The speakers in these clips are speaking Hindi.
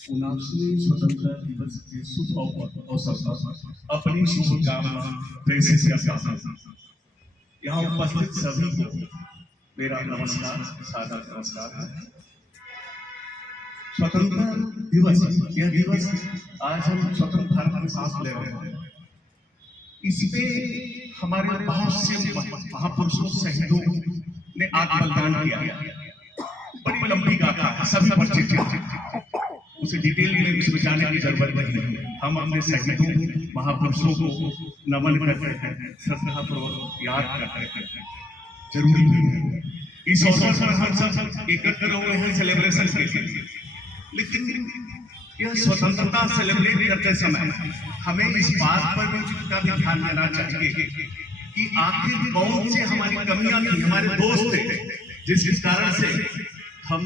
उनासी स्वतंत्रता दिवस के शुभ अवसर पर अपनी शुभकामना प्रेषित करता हूं। यहाँ उपस्थित सभी को मेरा नमस्कार, सादर नमस्कार है। स्वतंत्रता दिवस, यह दिवस आज हम स्वतंत्र भारत में सांस ले रहे हैं। इसपे हमारे बहुत से महापुरुषों शहीदों ने आत्मबलिदान किया। बड़ी लंबी गाथा है, सभी परिचित हैं, उसे डिटेल में उसमें जाने की जरूरत नहीं है। हम अपने शहीदों महापुरुषों को नमन करते हैं, श्रद्धापूर्वक याद करते हैं, जरूरी है। इस अवसर पर हम सब एकत्र हुए हैं सेलिब्रेशन के लिए, लेकिन यह स्वतंत्रता सेलिब्रेट करते समय हमें इस बात पर भी ध्यान देना चाहिए कि आखिर कौन से हमारी कमियां थी, हमारे दोस्त थे जिस कारण से हम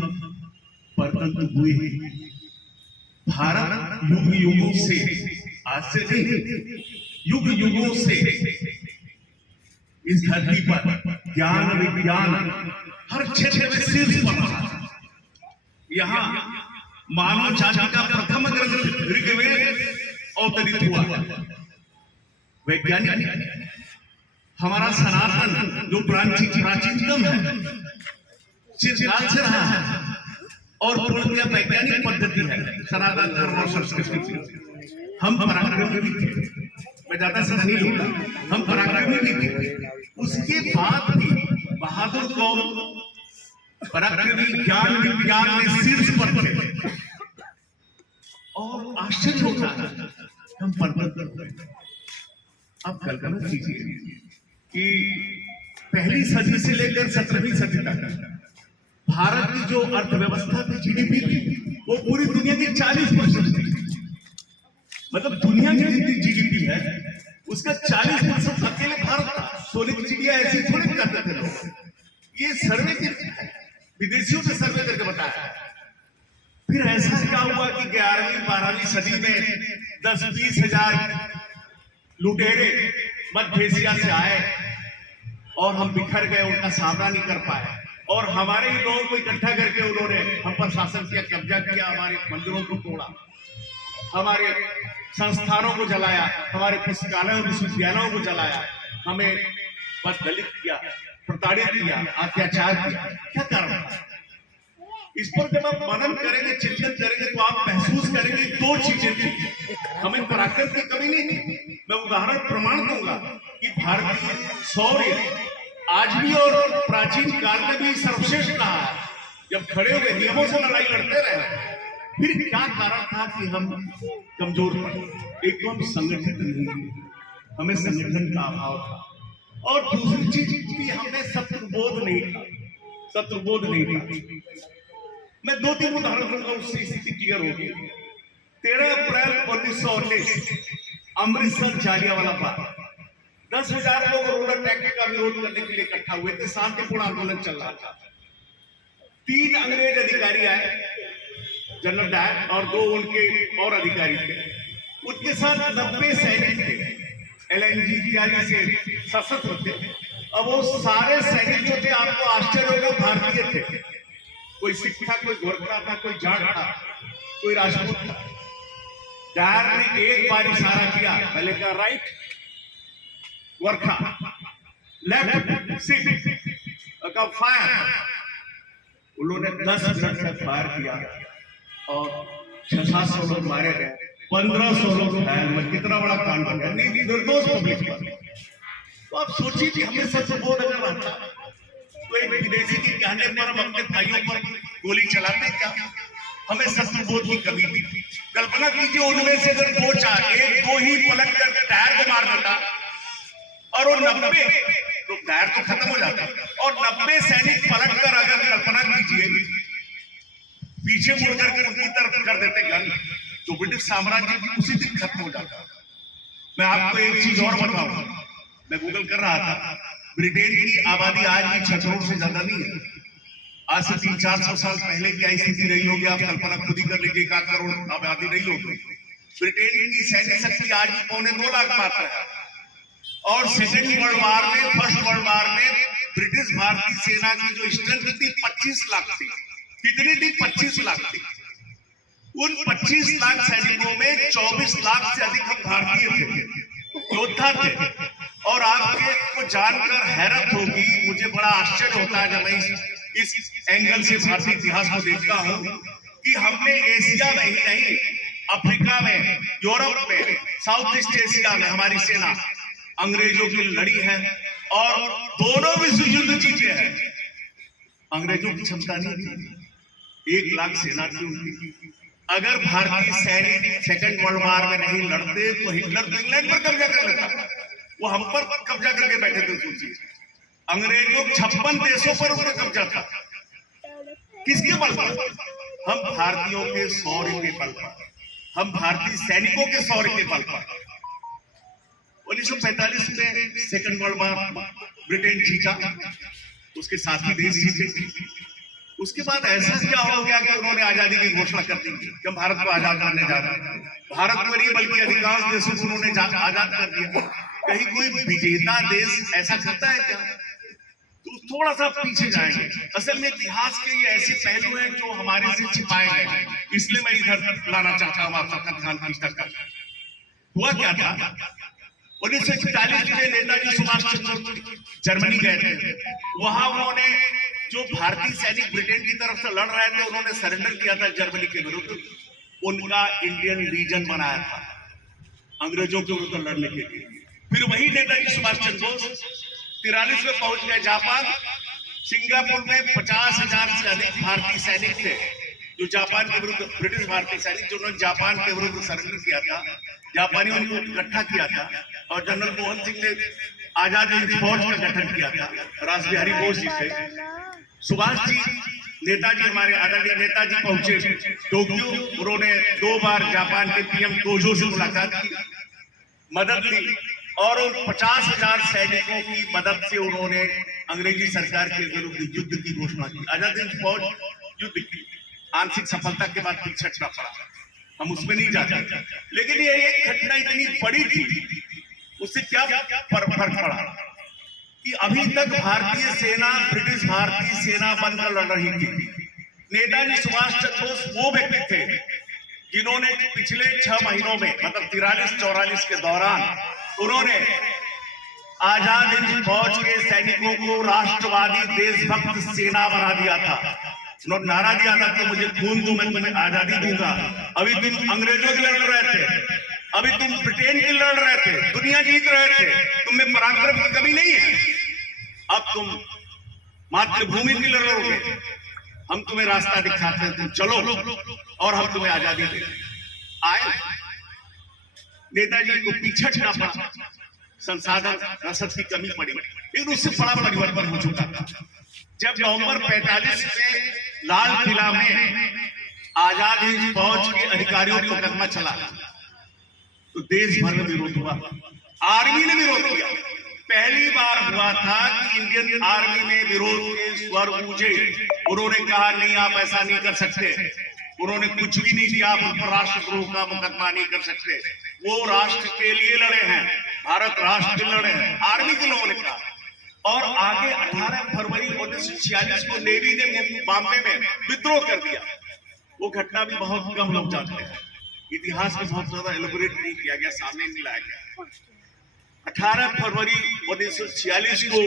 परतंत्र हुए हैं। भारत युग युगों से, आज से नहीं, युग युगों से इस धरती पर ज्ञान विज्ञान हर क्षेत्र में शीर्ष पर रहा। यहाँ मानव जाति का प्रथम ग्रंथ ऋग्वेद अवतरित हुआ। वैज्ञानिक हमारा सनातन जो प्राचीनतम है, चिरकाल से रहा है और पूर्णतः वैज्ञानिक पद्धति है सनातन धर्म और संस्कृति। हम पराक्रमी भी थे, मैं ज्यादा समय नहीं लूंगा, हम पराक्रमी भी थे। उसके बाद भी बहादुर कौम पराक्रमी ज्ञान विज्ञान में शीर्ष पर थे और आश्चर्य होता है हम पर्वत पर हुए। अब कल्पना कीजिए कि पहली सदी से लेकर 17वीं सदी तक भारत की जो अर्थव्यवस्था थी, जीडीपी थी, वो पूरी दुनिया की 40% थी। मतलब दुनिया की जितनी जीडीपी है उसका 40% अकेले भारत था। सोने की चिड़िया ऐसी थोड़ी करते थे लोग। ये सर्वे करके विदेशियों ने सर्वे करके बताया। फिर ऐसा क्या हुआ कि 11वीं 12वीं सदी में 10-20 हजार लुटेरे मध्य एशिया से आए और हम बिखर गए, उनका सामना नहीं कर पाए और हमारे ही लोगों को इकट्ठा करके उन्होंने हम पर शासन किया, कब्जा किया, हमारे मंदिरों को तोड़ा, हमारे संस्थानों को जलाया, हमारे पुस्तकालयों विश्वविद्यालयों को जलाया, हमें बस दलित किया, प्रताड़ित किया, अत्याचार किया। क्या कारण था? इस पर जब आप मनन करेंगे, चिंतन करेंगे तो आप महसूस करेंगे दो चीजें थी। हमें पराक्रम की कमी नहीं थी। मैं उदाहरण प्रमाण दूंगा कि भारतीय शौर्य आज भी और प्राचीन काल में भी सर्वश्रेष्ठ रहा है। जब खड़े हुए नियमों से लड़ाई लड़ते रहे, फिर क्या कारण था कि हम कमजोर पड़े? एक तो हम संगठित नहीं थे, हमें संगठन का अभाव था और दूसरी चीज भी हमें शत्रुबोध नहीं था, शत्रुबोध नहीं था। मैं 2-3 उदाहरण दूंगा, उससे स्थिति क्लियर होगी। 13 अप्रैल 1919 अमृतसर जालियांवाला बाग, 10,000 लोग रोलर टैक्स का विरोध करने के लिए इकट्ठा हुए थे। शांतिपूर्ण आंदोलन चल रहा था। 3 अंग्रेज अधिकारी आए, जनरल डायर और 2 उनके और अधिकारी थे। उनके साथ 90 सैनिक थे, एलएनजी इत्यादि से सशस्त्र थे। अब वो सारे सैनिक जो थे, आपको आश्चर्य होगा, भारतीय थे। कोई सिख था, कोई गोरखा था, कोई जाट था, कोई राजपूत था। डायर ने एक बार इशारा किया, पहले कहा राइट गोरखा, लेफ्ट सिख, और कहा फायर। उन्होंने 10 मिनट तक फायर किया और 600-700 लोग मारे गए, 1500 लोग घायल हुए। कितना बड़ा कांड हो गया, निर्दोष पब्लिक पर। तो आप सोचिए कि हमें शत्रुबोध अगर रहता तो एक विदेशी के कहने पर हम अपने भाइयों पर गोली चलाते क्या? हमें शत्रुबोध की कमी थी। कल्पना कीजिए, उनमें से अगर 2-4, 1-2 ही पलट कर टायर को मार देता और वो 90 तो टायर तो खत्म हो जाता, और 90 सैनिक पलट कर अगर कल्पना कीजिए पीछे मुड़कर उनकी तरफ कर देते गन, तो ब्रिटिश साम्राज्य भी उसी दिन खत्म हो जाता। मैं आपको एक चीज और बताऊं, मैं गूगल कर रहा था, ब्रिटेन की आबादी आज भी 6 करोड़ से ज्यादा नहीं है। आज से 300-400 साल पहले क्या स्थिति रही होगी, आप कल्पना खुद ही कर लीजिए। 1 करोड़ आबादी रही होगी। ब्रिटेन की सैन्य शक्ति आज भी 2.25 लाख मात्र है और सेकेंड वर्ल्ड वार में, फर्स्ट वर्ल्ड वार में ब्रिटिश भारतीय सेना की जो स्ट्रेंथ थी 25 लाख थी। कितनी थी? 25 लाख थी। उन 25 लाख सैनिकों में 24 लाख से अधिक हम भारतीय थे, योद्धा थे। और आपके को जानकर हैरत होगी, मुझे बड़ा आश्चर्य होता है जब मैं इस एंगल से भारतीय इतिहास को देखता हूं कि हमने एशिया में ही नहीं, अफ्रीका में, यूरोप में, साउथ ईस्ट एशिया में हमारी सेना अंग्रेजों की लड़ी है और दोनों विश्व युद्ध जीते हैं। अंग्रेजों की क्षमता नहीं थी, 1 लाख सेना थी उनकी। अगर भारतीय सैनिक सेकंड वर्ल्ड वॉर में नहीं लड़ते तो हिटलर तो इंग्लैंड पर कब्जा कर लेता, वो हम पर कब्जा करके बैठे थे। सोचिए, अंग्रेजों 56 देशों पर उनका कब्जा था। किसके बल पर? हम भारतीयों के शौर्य के बल पर, हम भारतीय सैनिकों के शौर्य के बल पर। 1945 में सेकंड वर्ल्ड वॉर ब्रिटेन जीता, उसके साथी देश जीते। उसके बाद ऐसा क्या हो गया कि उन्होंने आजादी की घोषणा कर दी कि हम भारत को आजाद करने जा रहे हैं। भारत में नहीं बल्कि अधिकांश देशों को उन्होंने आजाद कर दिया। कहीं कोई विजेता देश ऐसा करता है क्या? तो थोड़ा सा पीछे जाएंगे। असल में इतिहास के ये ऐसे पहलू हैं जो हमारे से छिपाए गए हैं, इसलिए मैं इधर लाना चाहता हूँ आप सबका ध्यान खींचता कर। हुआ क्या था? 1941 में नेताजी सुभाष चंद्र जर्मनी गए थे। वहां उन्होंने जो भारतीय सैनिक ब्रिटेन की तरफ से लड़ रहे थे, उन्होंने सरेंडर किया था जर्मनी के विरुद्ध। उनका इंडियन लीजन बनाया था अंग्रेजों के विरुद्ध लड़ने के लिए। फिर वही नेताजी सुभाष चंद्र बोस 43 में पहुंच गए जापान। सिंगापुर में 50,000 से अधिक भारतीय सैनिक थे जो जापान के विरुद्ध, ब्रिटिश भारतीय सैनिक जो उन्होंने जापान के विरुद्ध सरेंडर किया था। जापानियों ने इकट्ठा किया था और जनरल मोहन सिंह ने आजाद हिंद फौज का गठन किया था। रासबिहारी बोस जी थे, सुभाष जी, नेताजी, हमारे आदरणीय नेताजी पहुंचे टोक्यो। उन्होंने 2 बार जापान के पीएम तोजो से मुलाकात की, मदद ली और उन 50,000 सैनिकों की मदद से उन्होंने अंग्रेजी सरकार के विरुद्ध युद्ध की घोषणा की। आजाद हिंद फौज युद्ध की आंशिक सफलता के बाद पिछड़ना पड़ा, हम उसमें नहीं जाते। लेकिन ये एक घटना इतनी बड़ी थी, उससे क्या फर्क पड़ा कि अभी तक भारतीय सेना ब्रिटिश भारतीय सेना बनकर लड़ रही थी। नेताजी सुभाष चंद्र बोस वो व्यक्ति थे जिन्होंने पिछले 6 महीनों में, मतलब 43-44 के दौरान, उन्होंने आजाद हिंद फौज के सैनिकों को राष्ट्रवादी देशभक्त सेना बना दिया था। उन्होंने नारा दिया था कि मुझे खून दो, मैं तुम्हें आजादी दूंगा। अभी तुम अंग्रेजों के लड़ रहे थे, अभी तुम ब्रिटेन के लड़ रहे थे, दुनिया जीत रहे थे, तुम्हें पराक्रम की कमी नहीं है। अब तुम मातृभूमि की लड़ोगे, हम तुम्हें रास्ता दिखाते हैं, तुम चलो और हम तुम्हें आजादी देंगे। आए, नेताजी को पिछड़ना पड़ा, संसाधन रसद की कमी पड़ी, लेकिन उससे बड़ा परिवर्तन हो चुका था। जब नवंबर 45 में लाल किला में आजाद हिंद फौज के अधिकारियों को मुकदमा चला तो देश भर में विरोध हुआ, आर्मी ने विरोध किया। पहली बार हुआ था कि इंडियन आर्मी में विरोध के स्वर गूंजे। उन्होंने कहा नहीं, आप ऐसा नहीं कर सकते। उन्होंने कुछ भी नहीं किया, आप उन पर राष्ट्रद्रोह का मुकदमा नहीं कर सकते। वो राष्ट्र के लिए लड़े हैं, भारत राष्ट्र के लड़े हैं, आर्मी के लोगों ने कहा। और आगे 18 फरवरी 1946 को नेवी ने बॉम्बे में विद्रोह कर दिया। वो घटना भी बहुत कम लोग जानते हैं, इतिहास में बहुत ज्यादा एलिबोरेट नहीं किया गया, सामने नहीं लाया गया। 18 फरवरी 1946 को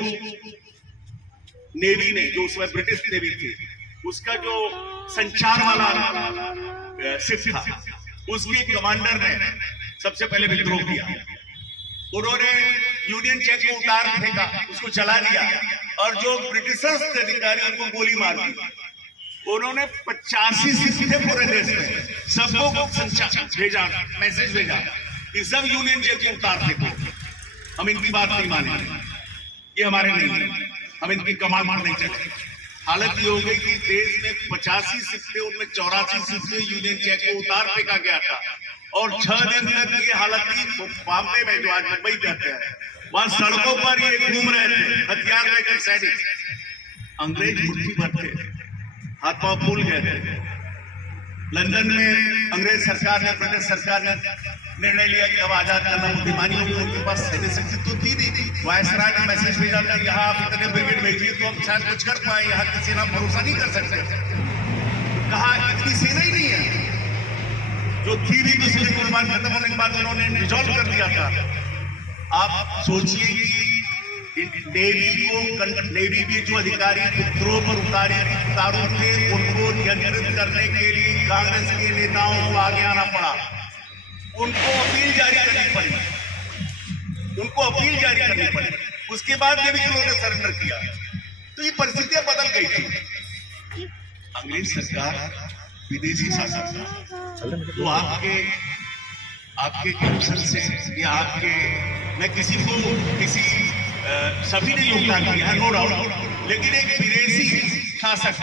नेवी ने, जो उस समय ब्रिटिश नेवी थी, उसका जो संचार वाला शिप था, उसके कमांडर ने सबसे पहले विद्रोह किया। उन्होंने यूनियन जैक को उतार फेंका, उसको जला दिया और जो ब्रिटिशर्स के अधिकारी उनको गोली मार दी। उन्होंने 85 शिप थे पूरे देश में, सबको संचार भेजा, मैसेज भेजा कि सब यूनियन जैक को उतार फेंको, हम इनकी बात नहीं मानेंगे, ये हमारे नहीं है, हम इनकी कमांड नहीं चलेंगे। हालत ये हो गई कि देश में 85 शिप थे, उनमें 84 शिप से यूनियन जैक को उतार फेंका गया था और 6 दिन तक ये हालत थी। बॉम्बे में, जो आज मुंबई कहते हैं, वहां सड़कों पर ये घूम रहे थे हथियार लेकर सैनिक। अंग्रेज मुट्ठी भर थे, हाथ पांव फूल गए थे। लंदन में अंग्रेज सरकार ने, ब्रिटिश सरकार ने निर्णय लिया कि अब आजाद करना बुद्धिमानी होगी। उनके पास सैन्य शक्ति तो थी नहीं। वायसराय ने मैसेज भेजा था, यहाँ आप इतने ब्रिगेड भेजिए तो हम शायद कुछ कर पाए, यहाँ की सेना भरोसा नहीं कर सकते। कहा इतनी सेना ही नहीं है। जो थी भी दूसरे कुर्बान खत्म होने के बाद उन्होंने डिसॉल्व कर दिया था। आप सोचिए कि नेवी के जो अधिकारी विद्रोह पर उतारू थे, उनको नियंत्रित करने के लिए कांग्रेस के नेताओं को आगे आना पड़ा, उनको अपील जारी करनी पड़ी, उसके बाद नेवी के लोगों ने सरेंडर किया। तो ये परिस्थितियां बदल गई थी। अंग्रेज सरकार विदेशी शासन तो आपके करप्शन से या मैं किसी सभी ने योगदान दिया, नो डाउट, लेकिन एक विदेशी शासक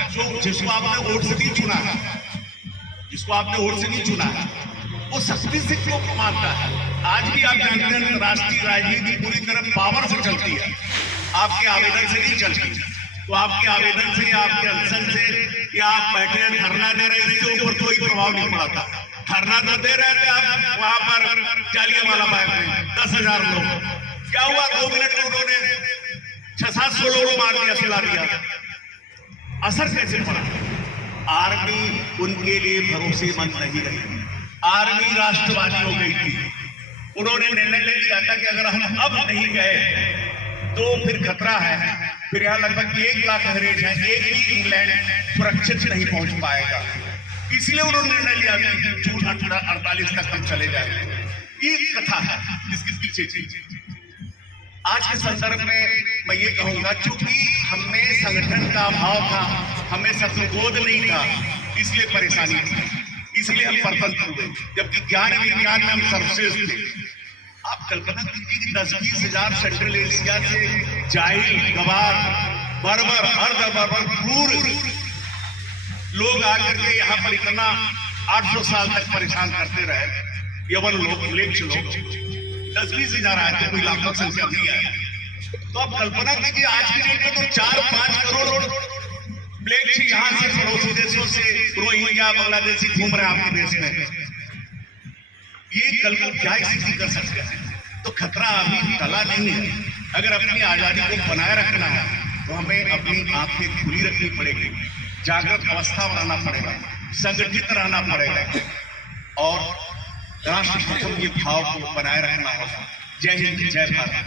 जिसको आपने वोट से नहीं चुना है, वो शक्ति से क्यों मानता है? आज भी आप जानते हैं राष्ट्रीय राजनीति पूरी तरह पावर से चलती है, आपके आवेदन से नहीं चलती। तो आपके आवेदन से, आपके अनशन से, या आप बैठे हैं धरना दे रहे हैं, इसके ऊपर कोई प्रभाव नहीं पड़ा था। धरना तो दे रहे थे आप वहां पर जालियांवाला बाग में 10,000 लोग, क्या हुआ? 2 मिनट में उन्होंने 600-700 लोगों को मार दिया, सुला दिया। असर कैसे पड़ा? आर्मी उनके लिए भरोसेमंद नहीं रही, आर्मी राष्ट्रवादी हो गई थी। उन्होंने निर्णय ले लिया था कि अगर हम अब नहीं गए तो फिर खतरा है, फिर यहाँ लगभग 1 लाख अंग्रेज हैं, एक भी इंग्लैंड सुरक्षित नहीं पहुंच पाएगा। इसलिए उन्होंने निर्णय लिया कि जून 48 तक हम चले जाएंगे। ये कथा है जिसके पीछे चीज। आज के संदर्भ में मैं ये कहूंगा, चूंकि हमें संगठन का अभाव था, हमें शत्रुबोध नहीं था, इसलिए परेशानी थी, इसलिए हम परतंत्र हुए, जबकि ज्ञान विज्ञान में हम सर्वश्रेष्ठ थे। आप कल्पना कीजिए कि 10-20 हजार सेंट्रल एशिया से जाहिल, गवार, बर्बर, अर्ध-बर्बर, क्रूर लोग आकर के यहाँ पर इतना 800 साल तक परेशान करते रहे। यवन लोग, लेक्ष लोग 10-20 हजार आए थे, कोई लाखों संख्या नहीं आए। तो आप कल्पना कीजिए आज की डेट में तो 4-5 करोड़ ब्लेक्ष यहाँ से पड़ोसी देशों से, रोहिंग्या, बांग्लादेशी घूम रहे हैं आपके देश में। ये कल को क्या स्थिति कर सकते हैं? तो खतरा अभी टला नहीं है। अगर अपनी आजादी को बनाए रखना है तो हमें अपनी आंखें खुली रखनी पड़ेगी, जागृत अवस्था बनाना पड़ेगा, संगठित रहना पड़ेगा और राष्ट्र प्रथम के भाव को बनाए रखना होगा। जय हिंद, जय भारत।